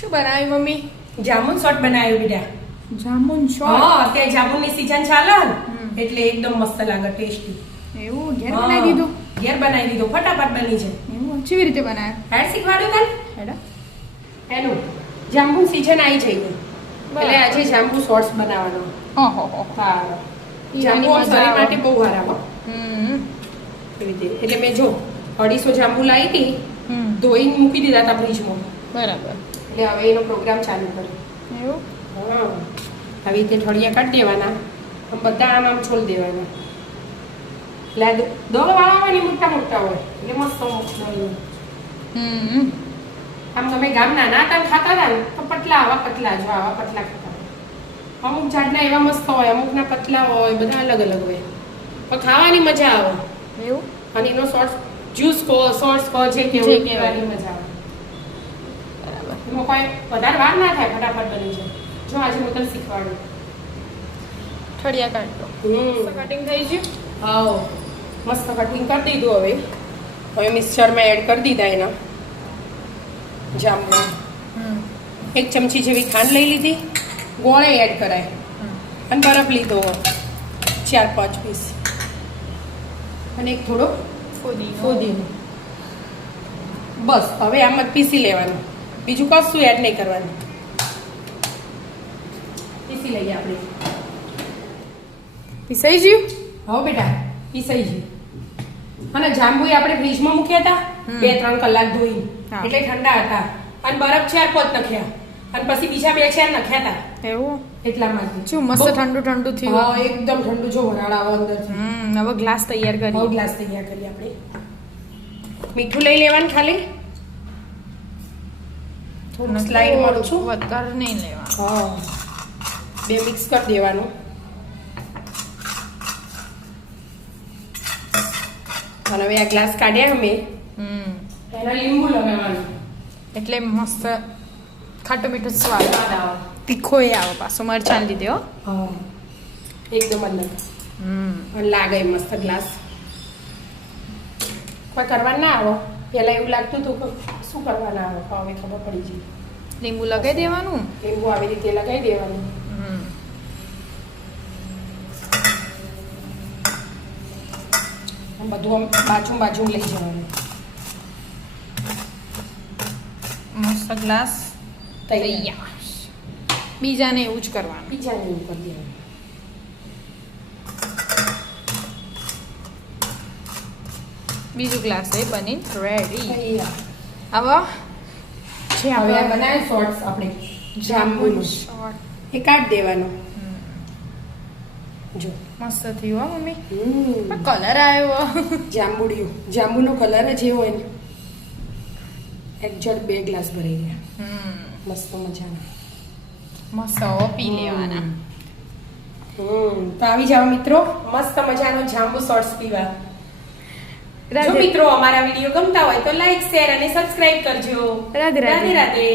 શું બનાવ્યું mummy? Jamun shot બનાવ્યો બેટા. જામુન શોટ? હા, અત્યારે જામુનની સીઝન ચાલે ને એટલે એકદમ મસ્ત લાગે, ટેસ્ટી. એવું ઘેર બનાવી દીધું? ઘેર બનાવી દીધું, ફટાફટ બની જાય. એવું કેવી રીતે બનાવ્યું? હેડ શીખવાડું તને? હેડા. એનું જાંબુ સીઝન આવી જઈ ગઈ એટલે આજે જાંબુ શોર્ટ્સ બનાવવાનો. ઓહો હા, જાંબુ શરીર માટે બહુ સારા હોય. એવી રીતે એટલે મેં જો 250 જાંબુ લાવી હતી, ધોઈને મૂકી દીધા હતા ફ્રીજમાં. બરાબર. એટલે હવે એનો પ્રોગ્રામ ચાલુ કર્યો. એવું? હા, આવી રીતે ઠળિયા કાઢી દેવાના, આમ બધા આમ છોલ દેવાના. એટલે દળ વાળા હોય ને મોટા મોટા હોય એટલે મસ્ત દળ. આમ તમે ગામ નાના હતા ખાતા હતા ને તો પતલા, આવા પતલા, જો આવા પતલા ખાતા હતા. અમુક જાતના એવા મસ્ત હોય, અમુકના પતલા હોય, બધા અલગ અલગ હોય, પણ ખાવાની મજા આવે. એવું? અને એનો જ્યુસ કહો, સોર્સ કહો, જે કહેવાની મજા આવે. બરાબર. એમાં કોઈ વધારે વાર ના થાય, ફટાફટ બની જાય. જો આજે હું તને શીખવાડું. ઠળિયા કાઢો. કટિંગ થઈ ગયું? હા, મસ્ત કટિંગ કરી દીધું. હવે મિક્સચરમાં એડ કરી દીધા એના જાંબુ. 1 ચમચી જેવી ખાંડ લઈ લીધી, ગોળે એડ કરાય અને બરફ લીધો 4-5 પીસ અને એક થોડો ફુદીનો. બસ હવે આમ જ પીસી લેવાનું, બીજું કશું એડ નહીં કરવાનું. પીસી લઈએ આપણે. પીસાઈ ગયું? હા બેટા, પીસાઈ ગયું. અને જાંબુ આપણે ફ્રીજમાં મૂક્યા હતા 2-3 કલાક ધોઈ, એટલે ઠંડા હતા અને બરફ 4-5 નાખ્યા અને પછી બીજા 2-4 નાખ્યા હતા. એવું? એટલા માટે શું મસ્ત ઠંડુ ઠંડુ થયું. હા, એકદમ ઠંડુ. જો વરાળ આવે અંદરથી. હવે ગ્લાસ તૈયાર કરી. હવે ગ્લાસ તૈયાર કરી આપણે. મીઠું લઈ લેવાનું ખાલી, થોડું સ્લાઈડ મરચું, વધારે નહીં લેવા. હા, 2 મિક્સ કરી દેવાનું. અને હવે આ ગ્લાસ કાઢ્યા અમે, એના લીંબુ લગાવવાનું એટલે મસ્ત ખાટું મીઠું સ્વાદ આવે. તીખો એ આવે પાછો, મરચાં લીધે હો. હા, એકદમ અલગ અને લાગે મસ્ત ગ્લાસ. કોઈ કરવા ના આવો, પહેલા એવું લાગતું હતું કે શું કરવાના આવે, હવે ખબર પડી ગઈ. લીંબુ લગાવી દેવાનું. લીંબુ આવી રીતે લગાવી દેવાનું. બધું આમ બાજુ લઈ જવાનું. મસ્ત ગ્લાસ તૈયાર. બીજાને એવું જ કરવાનું. બીજાને એવું કરી દેવાનું. બીજું ગ્લાસ એ બની રેડી. તૈયાર. હવે હવે આ બનાવે શોર્ટ્સ આપણે જાંબુનું શોર્ટ એ કાઢી દેવાનું. જો મસ્ત થયું હો મમ્મી. કલર આવ્યો. જાંબુનો કલર જ એવો હોય ને. એક્ઝેક્ટ 2 ગ્લાસ ભરી ગયા. મસ્ત મજાના. મસ્ત પી લેવાના. તો આવી જાઓ મિત્રો, મસ્ત મજાનો જાંબુ શોર્ટ્સ પીવા. જો મિત્રો અમારા વિડીયો ગમતા હોય તો લાઈક, શેર અને સબસ્ક્રાઇબ કરજો. રાધે રાધે. રાધે રાધે.